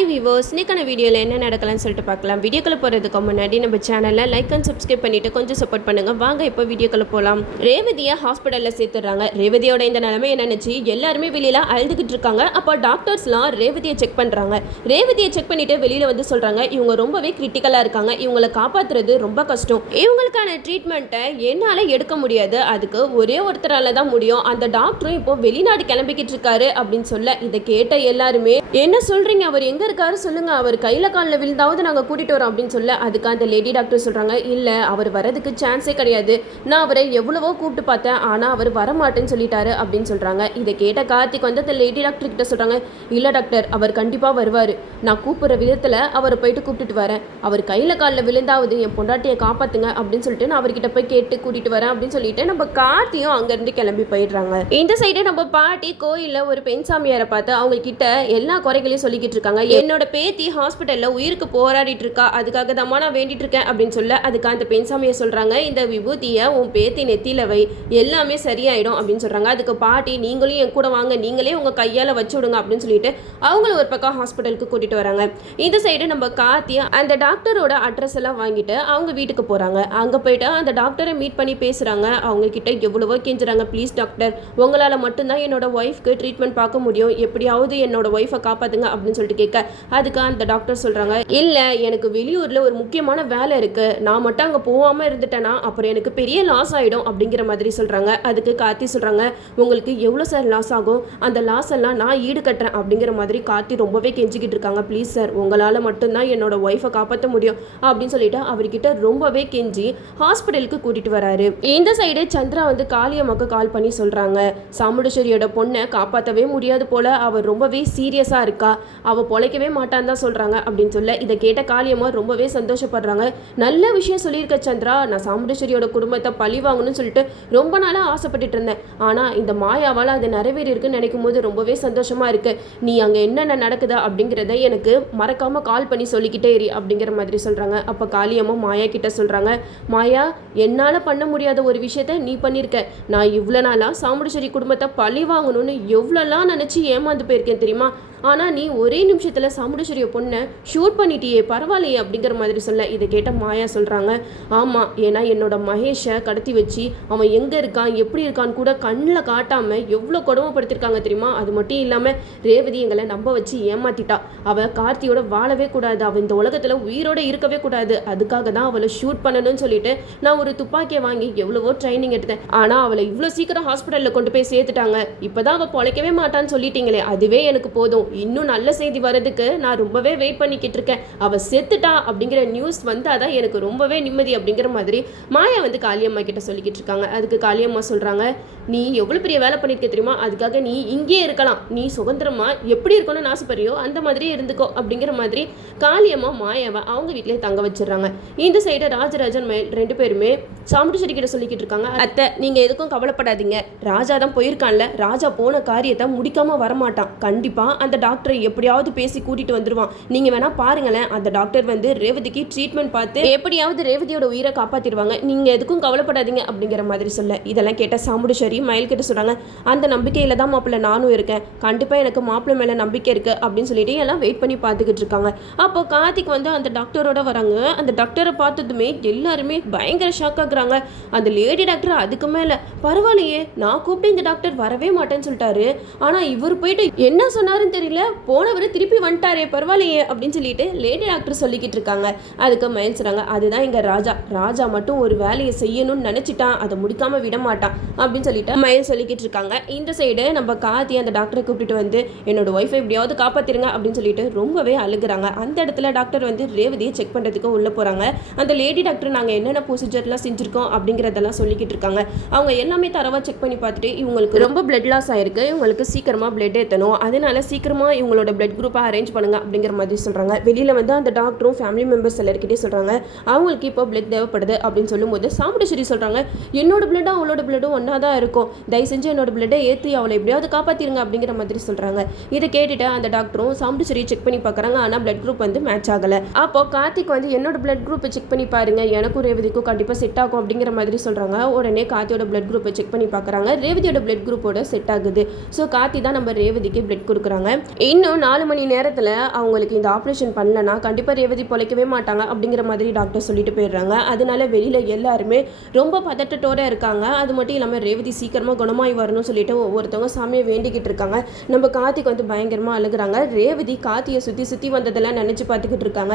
Hi விவோஸ், இன்னைக்கான வீடியோவில் என்ன நடக்கலாம்னு சொல்லிட்டு பார்க்கலாம். வீடியோக்குள்ள போகிறதுக்கு முன்னாடி நம்ம சேனலை லைக் அண்ட் சப்ஸ்கிரைப் பண்ணிவிட்டு கொஞ்சம் சப்போர்ட் பண்ணுங்கள். வாங்க இப்போ வீடியோக்குள்ள போகலாம். ரேவதியை ஹாஸ்பிட்டலில் சேர்த்துடுறாங்க. ரேவதியோட இந்த நிலைமை என்னென்னு எல்லாருமே வெளியில் அழுதுகிட்டு இருக்காங்க. அப்போ டாக்டர்ஸ்லாம் ரேவதியை செக் பண்ணுறாங்க. ரேவதியை செக் பண்ணிவிட்டு வெளியில் வந்து சொல்கிறாங்க, இவங்க ரொம்பவே கிரிட்டிக்கலாக இருக்காங்க, இவங்களை காப்பாற்றுறது ரொம்ப கஷ்டம், இவங்களுக்கான ட்ரீட்மெண்ட்டை என்னால் எடுக்க முடியாது, அதுக்கு ஒரே ஒருத்தரால் தான் முடியும், அந்த டாக்டரும் இப்போ வெளிநாடு கிளம்பிக்கிட்டு இருக்காரு அப்படின்னு சொல்ல இதை கேட்ட எல்லாருமே என்ன சொல்கிறீங்க, அவர் எங்கே இருக்காரு சொல்லுங்கள், அவர் கையில் காலில் விழுந்தாவது நாங்கள் கூட்டிகிட்டு வரோம் அப்படின்னு சொல்ல அதுக்கு அந்த லேடி டாக்டர் சொல்கிறாங்க, இல்லை அவர் வரதுக்கு சான்ஸே கிடையாது, நான் அவரை எவ்வளவோ கூப்பிட்டு பார்த்தேன் ஆனால் அவர் வரமாட்டேன்னு சொல்லிட்டாரு அப்படின்னு சொல்கிறாங்க. இதை கேட்ட கார்த்திக் வந்து அந்த லேடி டாக்டர் கிட்ட சொல்கிறாங்க, இல்லை டாக்டர் அவர் கண்டிப்பாக வருவார், நான் கூப்பிட்ற விதத்தில் அவரை போயிட்டு கூப்பிட்டுட்டு வரேன், அவர் கையில் காலில் விழுந்தாவது என் பொண்டாட்டியை காப்பாற்றுங்க அப்படின்னு சொல்லிட்டு நான் அவர்கிட்ட போய் கேட்டு கூட்டிகிட்டு வரேன் அப்படின்னு சொல்லிட்டு நம்ம கார்த்தியும் அங்கேருந்து கிளம்பி போயிடுறாங்க. இந்த சைடு நம்ம பாட்டி கோயிலில் ஒரு பெண் சாமியாரை பார்த்து அவங்க கிட்ட எல்லா குறைகளையும் சொல்லிக்கிட்டு இருக்காங்க. என்னோட பேத்தி ஹாஸ்பிட்டலில் உயிருக்கு போராடிட்டு இருக்கா, அதுக்காக தான் நான் வேண்டிட்டு இருக்கேன் அப்படின்னு சொல்ல அதுக்கு அந்த பெண் சாமியை சொல்கிறாங்க, இந்த விபூதியை உன் பேத்தி நெத்தியில் வை, எல்லாமே சரியாயிடும் அப்படின்னு சொல்கிறாங்க. அதுக்கு பாட்டி நீங்களும் என் கூட வாங்க, நீங்களே உங்கள் கையால் வச்சு விடுங்க அப்படின்னு சொல்லிட்டு அவங்கள ஒரு பக்கம் ஹாஸ்பிட்டலுக்கு கூட்டிகிட்டு வராங்க. இந்த சைடு நம்ம கார்த்தி அந்த டாக்டரோட அட்ரஸ் எல்லாம் வாங்கிட்டு அவங்க வீட்டுக்கு போகிறாங்க. அங்கே போயிட்டு அந்த டாக்டரை மீட் பண்ணி பேசுகிறாங்க. அவங்க கிட்ட எவ்வளவோ கெஞ்சுறாங்க, ப்ளீஸ் டாக்டர் உங்களால் மட்டும்தான் என்னோட ஒய்ஃப்க்கு ட்ரீட்மெண்ட் பார்க்க முடியும், எப்படியாவது என்னோட ஒய்ஃபை காப்பாற்றுங்க அப்படின்னு சொல்லிட்டு கேட்க அதுக்கு அந்த டாக்டர் சொல்கிறாங்க, இல்லை எனக்கு வெளியூரில் ஒரு முக்கியமான வேலை இருக்குது, நான் மட்டும் அங்கே போகாமல் இருந்துட்டேன்னா அப்புறம் எனக்கு பெரிய லாஸ் ஆகிடும் அப்படிங்கிற மாதிரி சொல்கிறாங்க. அதுக்கு கார்த்தி சொல்கிறாங்க, உங்களுக்கு எவ்வளோ சார் லாஸ் ஆகும், அந்த லாஸ் எல்லாம் நான் ஈடு கட்டுறேன் அப்படிங்கிற மாதிரி கார்த்தி ரொம்பவே கெஞ்சிக்கிட்டு இருக்காங்க. ப்ளீஸ் சார் உங்களால் மட்டும்தான் என்னோட ஒய்ஃபை காப்பாற்ற முடியும் அப்படின்னு சொல்லிட்டு அவர்கிட்ட ரொம்பவே கெஞ்சி ஹாஸ்பிட்டலுக்கு கூட்டிகிட்டு வராரு. இந்த சைடு சந்திரா வந்து காளியம்மாக்கு கால் பண்ணி சொல்கிறாங்க, சாமுண்டீஸ்வரியோட பொண்ணை காப்பாற்றவே முடியாது போல, அவள் ரொம்பவே சீரியஸாக இருக்கா, அவள் பொழைக்கவே மாட்டான்னு தான் சொல்கிறாங்க அப்படின்னு சொல்ல இதை கேட்ட காளியம்மா ரொம்பவே சந்தோஷப்படுறாங்க. நல்ல விஷயம் சொல்லியிருக்க சந்திரா, நான் சாமுண்டீஸ்வரியோட குடும்பத்தை பழி வாங்கணும்னு சொல்லிட்டு ரொம்ப நாளாக ஆசைப்பட்டுட்டு இருந்தேன், ஆனால் இந்த மாயாவால் அது நிறைவேறி இருக்குன்னு நினைக்கும் போது ரொம்பவே சந்தோஷமாக இருக்குது, நீ அங்கே என்னென்ன நடக்குதா அப்படிங்கிறத எனக்கு மறக்காமல் கால் பண்ணி சொல்லிக்கிட்டே இரு அப்படிங்கிற மாதிரி சொல்கிறாங்க. அப்போ காளியம்மா மாயா கிட்ட சொல்கிறாங்க, மாயா என்னால் பண்ண முடியாத ஒரு விஷயத்த நீ பண்ணியிருக்க, நான் இவ்வளோ நாளாக சாமுண்டீஸ்வரி குடும்பத்தை பழி வாங்கணும்னு எவ்வளோலாம் நினச்சி ஏமாந்து போயிருக்கேன் தெரியுமா, ஆனால் நீ ஒரே நிமிஷத்தில் சாமுண்டீஸ்வரிய பொண்ணை ஷூட் பண்ணிட்டியே, பரவாயில்லையே அப்படிங்கிற மாதிரி சொல்ல இதை கேட்ட மாயா சொல்கிறாங்க, ஆமாம் ஏன்னா என்னோட மகேஷை கடத்தி வச்சு அவன் எங்கே இருக்கான் எப்படி இருக்கான்னு கூட கண்ணில் காட்டாமல் எவ்வளோ கொடுமைப்படுத்திருக்காங்க தெரியுமா, அது மட்டும் இல்லாமல் ரேவதி எங்களை நம்ப வச்சு ஏமாத்திட்டா, அவள் கார்த்தியோட வாழவே கூடாது, அவள் இந்த உலகத்தில் உயிரோடு இருக்கவே கூடாது, அதுக்காக தான் அவளை ஷூட் பண்ணணும்னு சொல்லிட்டு நான் ஒரு துப்பாக்கியை வாங்கி எவ்வளவோ ட்ரைனிங் எடுத்தேன், ஆனால் அவளை இவ்வளோ சீக்கிரம் ஹாஸ்பிட்டலில் கொண்டு போய் சேர்த்துட்டாங்க, இப்போ தான் அவள் பொழைக்கவே மாட்டான்னு சொல்லிட்டீங்களே, அதுவே எனக்கு போதும், இன்னும் நல்ல செய்தி வர்றதுக்கு நான் ரொம்பவே வெயிட் பண்ணிக்கிட்டு இருக்கேன், அவள் செத்துட்டா அப்படிங்கிற நியூஸ் வந்தாதான் எனக்கு ரொம்பவே நிம்மதி அப்படிங்கிற மாதிரி மாயா வந்து காளியம்மா கிட்ட சொல்லிக்கிட்டு இருக்காங்க. அதுக்கு காளியம்மா சொல்கிறாங்க, நீ எவ்வளோ பெரிய வேலை பண்ணியிருக்க தெரியுமா, அதுக்காக நீ இங்கே இருக்கலாம், நீ சுதந்திரமா எப்படி இருக்கணும்னு ஆசைப்படுறியோ அந்த மாதிரியே இருந்துக்கோ அப்படிங்கிற மாதிரி காளியம்மா மாயாவை அவங்க வீட்டிலே தங்க வச்சிடுறாங்க. இந்த சைடு ராஜராஜன் மயில் ரெண்டு பேருமே சாமுண்டீஸ்வரி கிட்ட சொல்லிக்கிட்டு இருக்காங்க, அத்தை நீங்கள் எதுக்கும் கவலைப்படாதீங்க, ராஜா தான் போயிருக்கான்ல, ராஜா போன காரியத்தை முடிக்காமல் வரமாட்டான், கண்டிப்பாக அந்த டாக்டரை எப்படியாவது பேசி கூட்டிட்டு வந்துடுவான், நீங்கள் வேணா பாருங்களேன், அந்த டாக்டர் வந்து ரேவதிக்கு ட்ரீட்மெண்ட் பார்த்து எப்படியாவது ரேவதியோட உயிரை காப்பாற்றிடுவாங்க, நீங்கள் எதுக்கும் கவலைப்படாதீங்க அப்படிங்கிற மாதிரி சொல்ல இதெல்லாம் கேட்ட சாமுண்டீஸ்வரி மயில் கிட்ட சொல்கிறாங்க, அந்த நம்பிக்கையில் தான் மாப்பிள்ளை நானும் இருக்கேன், கண்டிப்பாக எனக்கு மாப்பிள்ளை மேலே நம்பிக்கை இருக்குது அப்படின்னு சொல்லிட்டு எல்லாம் வெயிட் பண்ணி பார்த்துக்கிட்டு இருக்காங்க. அப்போ கார்த்திக் வந்து அந்த டாக்டரோட வராங்க. அந்த டாக்டரை பார்த்ததுமே எல்லாருமே பயங்கர ஷாக் ஆகுறாங்க. அந்த லேடி டாக்டர் அதுக்கு மேலே பரவாயில்லையே, நான் கூப்பிட்டு இந்த டாக்டர் வரவே மாட்டேன்னு சொல்லிட்டாரு, ஆனால் இவர் போயிட்டு என்ன சொன்னாருன்னு தெரியல, போனவர் திருப்பி வந்துட்டாரே பரவாயில்லையே அப்படின்னு சொல்லிட்டு லேடி டாக்டர் சொல்லிக்கிட்டு இருக்காங்க. அதுக்கு மயில் சொல்கிறாங்க, அதுதான் எங்கள் ராஜா, ராஜா மட்டும் ஒரு வேலையை செய்யணும்னு நினச்சிட்டான், அதை முடிக்காமல் விட மாட்டான் அப்படின்னு சொல்லிட்டு மயில் சொல்லிக்கிட்டு இருக்காங்க. இந்த சைடு நம்ம கார்த்தி அந்த டாக்டரை கூப்பிட்டு வந்து என்னோட ஒய்ஃபை எப்படியாவது காப்பாற்றிருங்க அப்படின்னு சொல்லிட்டு ரொம்பவே அழுகுறாங்க. அந்த இடத்துல டாக்டர் வந்து ரேவதியை செக் பண்ணுறதுக்கு உள்ளே போகிறாங்க. அந்த லேடி டாக்டர் நாங்கள் என்னென்ன ப்ரொசீஜர்லாம் செஞ்சுருக்கோம் அப்படிங்கிறதெல்லாம் சொல்லிக்கிட்டு இருக்காங்க. அவங்க எல்லாமே தரவாக செக் பண்ணி பார்த்துட்டு இவங்களுக்கு ரொம்ப பிளட் லாஸ் ஆயிருக்கு, இவங்களுக்கு சீக்கிரமாக பிளட் ஏற்றணும், அதனால சீக்கிரமாக இவங்களோட பிளட் குரூப்பாக அரேஞ்ச் பண்ணுங்க அப்படிங்கிற மாதிரி சொல்கிறாங்க. வெளியில் வந்து அந்த டாக்டரும் ஃபேமிலி மெம்பர்ஸ் எல்லாருக்கிட்டே சொல்கிறாங்க, அவங்களுக்கு இப்போ பிளட் தேவைப்படுது அப்படின்னு சொல்லும்போது சாமுண்டீஸ்வரி சொல்கிறாங்க, என்னோட பிளட்டும் அவளோட பிளட்டும் ஒன்றா தான் இருக்கும், இருக்கும், தயவு செஞ்சு என்னோட பிளட்டை ஏற்றி அவளை எப்படியாவது காப்பாற்றிருங்க அப்படிங்கிற மாதிரி சொல்கிறாங்க. இதை கேட்டுட்டு அந்த டாக்டரும் சாம்பிள் செக் பண்ணி பார்க்குறாங்க. ஆனால் பிளட் குரூப் வந்து மேட்ச் ஆகலை. அப்போ கார்த்திக் வந்து என்னோட பிளட் குரூப்பை செக் பண்ணி பாருங்க, எனக்கும் ரேவதிக்கும் கண்டிப்பாக செட் ஆகும் அப்படிங்கிற மாதிரி சொல்கிறாங்க. உடனே கார்த்தியோட பிளட் குரூப்பை செக் பண்ணி பார்க்குறாங்க. ரேவதியோட பிளட் குரூப்போட செட் ஆகுது. ஸோ கார்த்தி தான் நம்ம ரேவதிக்கு பிளட் கொடுக்குறாங்க. இன்னும் 4 மணி நேரத்தில் அவங்களுக்கு இந்த ஆப்ரேஷன் பண்ணலன்னா கண்டிப்பாக ரேவதி பொழைக்கவே மாட்டாங்க அப்படிங்கிற மாதிரி டாக்டர் சொல்லிட்டு போயிடுறாங்க. அதனால வெளியில் எல்லாருமே ரொம்ப பதட்டத்தோடு இருக்காங்க. அது மட்டும் இல்லாமல் ரேவதி சீக்கிரமாக குணமாகி வரணும்னு சொல்லிட்டு ஒவ்வொருத்தவங்க சாமியை வேண்டிக்கிட்டு இருக்காங்க. நம்ம கார்த்திக் வந்து பயங்கரமாக அழுகுறாங்க. ரேவதி கார்த்தியை சுற்றி வந்ததெல்லாம் நினச்சி பார்த்துக்கிட்டு இருக்காங்க.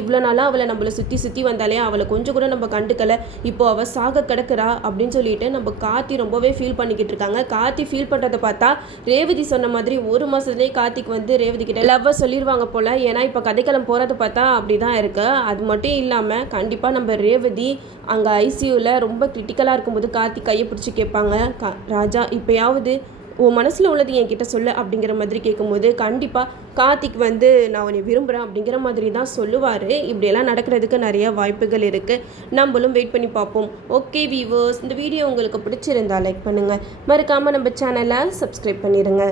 இவ்வளோ நாளாக அவளை நம்மளை சுற்றி வந்தாலே அவளை கொஞ்சம் கூட நம்ம கண்டுக்கலை, இப்போ அவள் சாக கிடக்குறா அப்படின்னு சொல்லிட்டு நம்ம கார்த்தி ரொம்பவே ஃபீல் பண்ணிக்கிட்டு இருக்காங்க. கார்த்தி ஃபீல் பண்ணுறதை பார்த்தா ரேவதி சொன்ன மாதிரி 1 மாதத்துலேயே கார்த்திக் வந்து ரேவதி கிட்ட லவ்வை சொல்லிடுவாங்க போல். ஏன்னா இப்போ கதைக்களம் போகிறத பார்த்தா அப்படி தான் இருக்குது. அது மட்டும் இல்லாமல் கண்டிப்பாக நம்ம ரேவதி அங்கே ஐசியூவில் ரொம்ப கிரிட்டிக்கலாக இருக்கும்போது கார்த்திக் கையை பிடிச்சி கேட்பாங்க, ராஜா இப்போயாவது உன் மனசில் உள்ளது என்கிட்ட சொல்லு அப்படிங்கிற மாதிரி கேட்கும்போது கண்டிப்பாக கார்த்திக் வந்து நான் உன்னை விரும்புகிறேன் அப்படிங்கிற மாதிரி தான் சொல்லுவார். இப்படியெல்லாம் நடக்கிறதுக்கு நிறைய வாய்ப்புகள் இருக்குது. நம்மளும் வெயிட் பண்ணி பார்ப்போம். ஓகே வீவர்ஸ், இந்த வீடியோ உங்களுக்கு பிடிச்சிருந்தா லைக் பண்ணுங்கள், மறக்காமல் நம்ம சேனலை சப்ஸ்கிரைப் பண்ணிடுங்க.